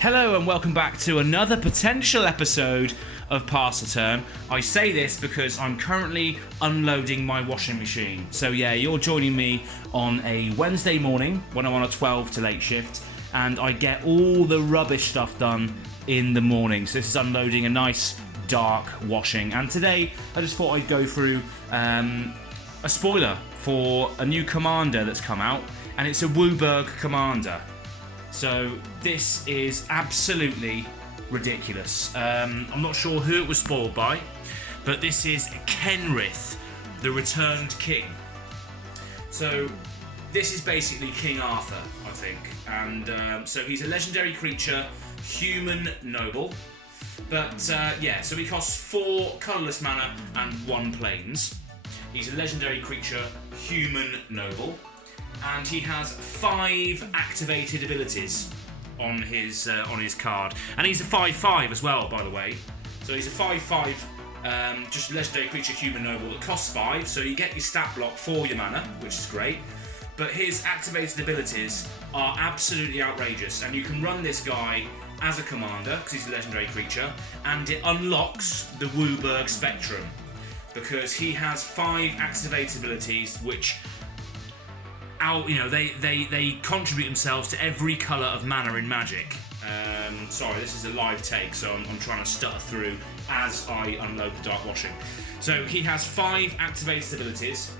Hello and welcome back to another potential episode of Pass the Turn. I say this because I'm currently unloading my washing machine. So yeah, you're joining me on a Wednesday morning when I'm on a 12 to 8 shift, and I get all the rubbish stuff done in the morning. So this is unloading a nice dark washing, and today I just thought I'd go through a spoiler for a new commander that's come out, and it's a Wubrg commander. So this is absolutely ridiculous. I'm not sure who it was spoiled by, but this is Kenrith, the Returned King. So this is basically King Arthur, I think. And so he's a legendary creature, human noble. But yeah, so he costs 4 colourless mana and 1 plains. He's a legendary creature, human noble. And he has 5 activated abilities on his card, and he's a 5/5 as well, by the way. So he's a 5/5, just legendary creature, human noble that costs 5. So you get your stat block for your mana, which is great. But his activated abilities are absolutely outrageous, and you can run this guy as a commander because he's a legendary creature, and it unlocks the Wubrg spectrum because he has 5 activated abilities which. They contribute themselves to every colour of mana in Magic. Sorry, this is a live take, so I'm trying to stutter through as I unload the dark washing. So he has 5 activated abilities,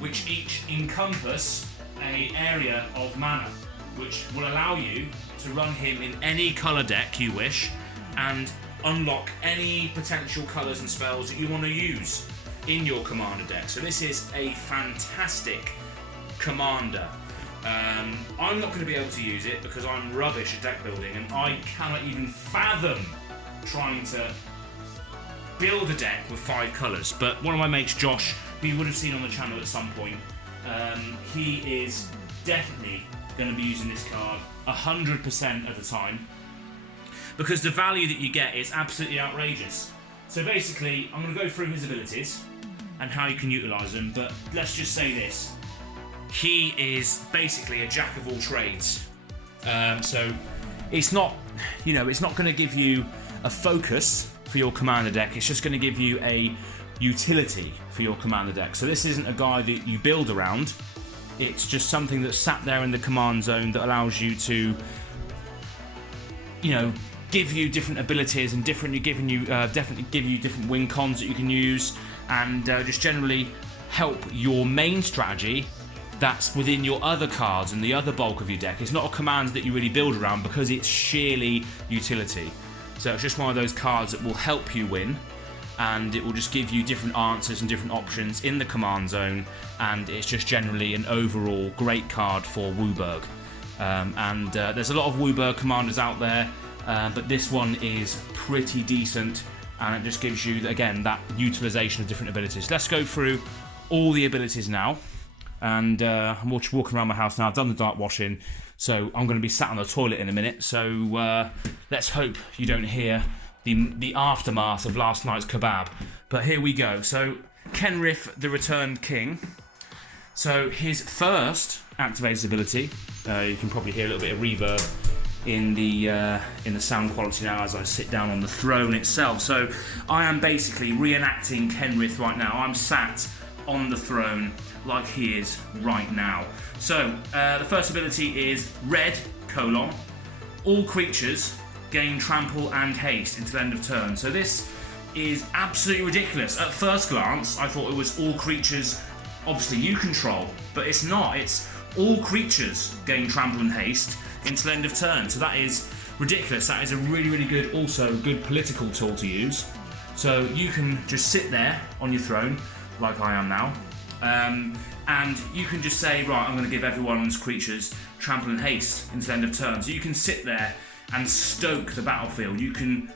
which each encompass an area of mana, which will allow you to run him in any colour deck you wish, and unlock any potential colours and spells that you want to use in your commander deck. So this is a fantastic commander. I'm not going to be able to use it because I'm rubbish at deck building, and I cannot even fathom trying to build a deck with 5 colours. But one of my mates, Josh, who you would have seen on the channel at some point, he is definitely going to be using this card 100% of the time because the value that you get is absolutely outrageous. So basically, I'm going to go through his abilities and how you can utilise them, but let's just say this. He is basically a jack of all trades. So it's not, it's not going to give you a focus for your commander deck. It's just going to give you a utility for your commander deck. So this isn't a guy that you build around. It's just something that's sat there in the command zone that allows you to, give you different abilities and definitely give you different win cons that you can use, and just generally help your main strategy that's within your other cards and the other bulk of your deck. It's not a command that you really build around because it's sheerly utility. So it's just one of those cards that will help you win, and it will just give you different answers and different options in the command zone, and it's just generally an overall great card for Wubrg. There's a lot of Wubrg commanders out there, but this one is pretty decent, and it just gives you, again, that utilization of different abilities. Let's go through all the abilities now. And I'm walking around my house now. I've done the dark washing, so I'm going to be sat on the toilet in a minute. So let's hope you don't hear the aftermath of last night's kebab. But here we go. So Kenrith, the Returned King. So his first activated ability, you can probably hear a little bit of reverb in the sound quality now as I sit down on the throne itself. So I am basically reenacting Kenrith right now. I'm sat on the throne like he is right now. So the first ability is red : all creatures gain trample and haste until end of turn. So this is absolutely ridiculous. At first glance I thought it was all creatures obviously you control, but it's not. It's all creatures gain trample and haste until end of turn. So that is ridiculous. That is a really good, also good political tool to use. So you can just sit there on your throne like I am now, and you can just say, right, I'm going to give everyone's creatures trample and haste until end of turn. So you can sit there and stoke the battlefield. You can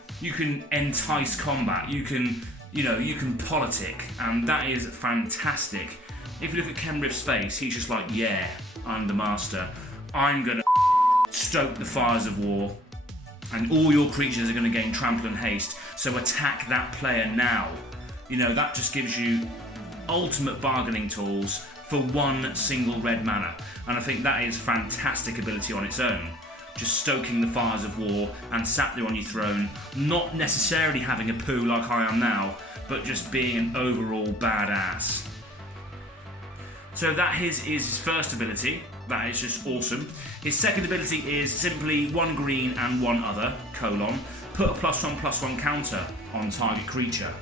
entice combat. You can politic, and that is fantastic. If you look at Kenrith's face, he's just like, yeah, I'm the master. I'm gonna stoke the fires of war, and all your creatures are going to gain trample and haste. So attack that player now. That just gives you ultimate bargaining tools for 1 single red mana, and I think that is fantastic ability on its own. just stoking the fires of war and sat there on your throne, not necessarily having a poo like I am now, but just being an overall badass. So that is his first ability. That is just awesome. His second ability is simply 1 green and 1 other, put a +1/+1 counter on target creature.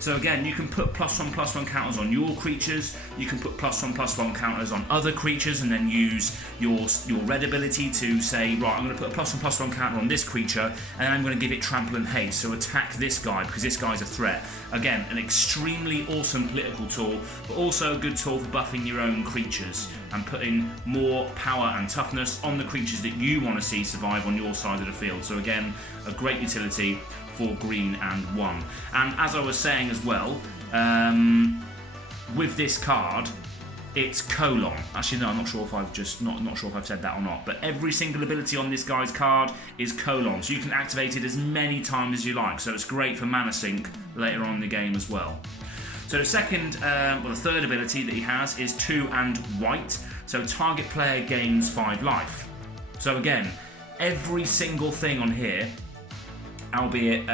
So again, you can put +1/+1 counters on your creatures, you can put +1/+1 counters on other creatures, and then use your red ability to say, right, I'm going to put a +1/+1 counter on this creature, and I'm going to give it trample and haste, so attack this guy because this guy's a threat. Again, an extremely awesome political tool, but also a good tool for buffing your own creatures and putting more power and toughness on the creatures that you want to see survive on your side of the field. So again, a great utility for green and 1. And as I was saying as well, with this card, it's colon. Actually, no, I'm not sure if I've just not sure if I've said that or not. But every single ability on this guy's card is colon, so you can activate it as many times as you like. So it's great for mana sync later on in the game as well. So the third ability that he has is 2 and white. So target player gains 5 life. So again, every single thing on here, albeit,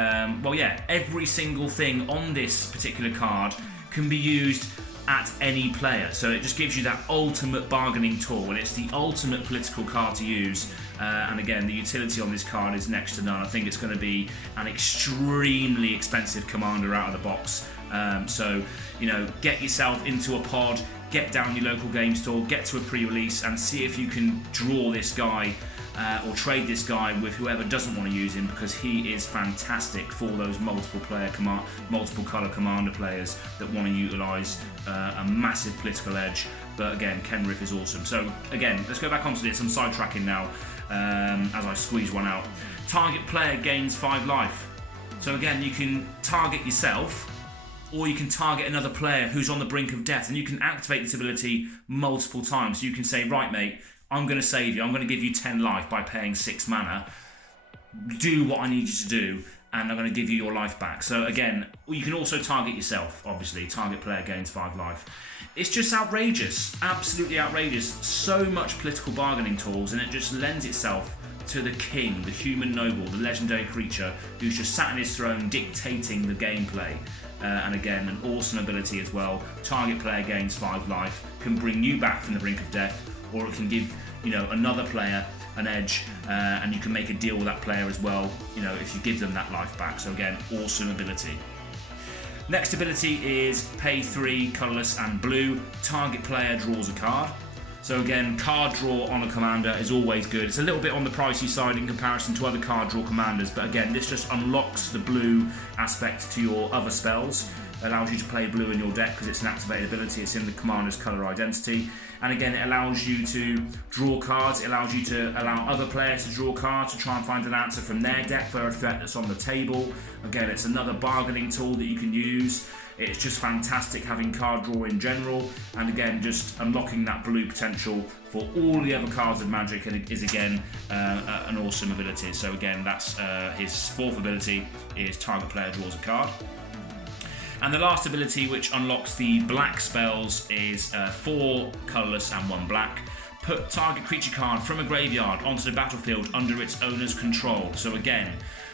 every single thing on this particular card can be used at any player. So it just gives you that ultimate bargaining tool, and it's the ultimate political card to use. And again, the utility on this card is next to none. I think it's going to be an extremely expensive commander out of the box. So, get yourself into a pod, get down your local game store, get to a pre-release, and see if you can draw this guy or trade this guy with whoever doesn't want to use him, because he is fantastic for those multiple colour commander players that want to utilise a massive political edge. But again, Kenrith is awesome. So again, let's go back onto this. I'm sidetracking now as I squeeze one out. Target player gains 5 life. So again, you can target yourself, or you can target another player who's on the brink of death, and you can activate this ability multiple times. So you can say, right mate, I'm going to save you, I'm going to give you 10 life by paying 6 mana, do what I need you to do, and I'm going to give you your life back. So again, you can also target yourself, obviously. Target player gains 5 life. It's just outrageous, absolutely outrageous. So much political bargaining tools, and it just lends itself to the king, the human noble, the legendary creature who's just sat in his throne dictating the gameplay. And again, an awesome ability as well. Target player gains 5 life, can bring you back from the brink of death, or it can give another player an edge, and you can make a deal with that player as well, if you give them that life back. So again, awesome ability. Next ability is pay 3, colourless and blue. Target player draws a card. So again, card draw on a commander is always good. It's a little bit on the pricey side in comparison to other card draw commanders, but again, this just unlocks the blue aspect to your other spells. It allows you to play blue in your deck because it's an activated ability, it's in the commander's colour identity. And again, it allows you to draw cards, it allows you to allow other players to draw cards to try and find an answer from their deck for a threat that's on the table. Again, it's another bargaining tool that you can use. It's just fantastic having card draw in general, and again, just unlocking that blue potential for all the other cards of Magic is again an awesome ability. So again, that's his fourth ability, is target player draws a card. And the last ability, which unlocks the black spells, is 4 colourless and 1 black. Put target creature card from a graveyard onto the battlefield under its owner's control. So again,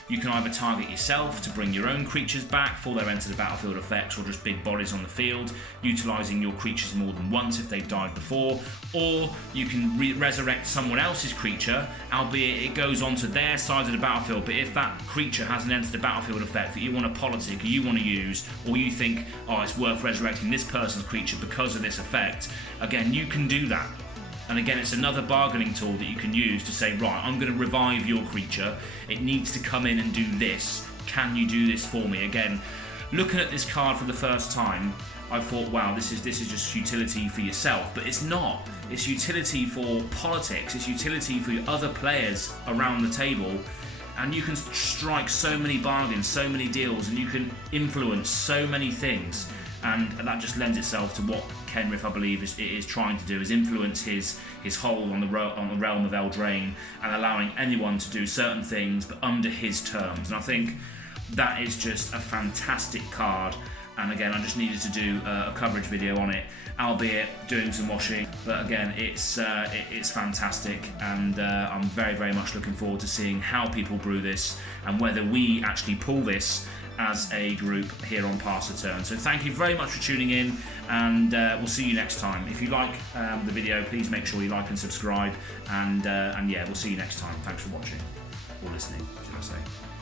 you can either target yourself to bring your own creatures back for their enter the battlefield effects, or just big bodies on the field, utilising your creatures more than once if they've died before, or you can resurrect someone else's creature, albeit it goes onto their side of the battlefield, but if that creature has an enter the battlefield effect that you want to politic or you want to use, or you think, oh, it's worth resurrecting this person's creature because of this effect, again, you can do that. And again, it's another bargaining tool that you can use to say, right, I'm going to revive your creature. It needs to come in and do this. Can you do this for me? Again, looking at this card for the first time, I thought, wow, this is just utility for yourself. But it's not. It's utility for politics. It's utility for your other players around the table. And you can strike so many bargains, so many deals, and you can influence so many things. And that just lends itself to what Kenrith, I believe, is trying to do, is influence his hold on the realm of Eldraine, and allowing anyone to do certain things, but under his terms. And I think that is just a fantastic card and again, I just needed to do a coverage video on it, albeit doing some washing. But again, it's fantastic, and I'm very, very much looking forward to seeing how people brew this and whether we actually pull this as a group here on Pass the Turn. So thank you very much for tuning in, and we'll see you next time. If you like the video, please make sure you like and subscribe, and yeah, we'll see you next time. Thanks for watching, or listening, should I say.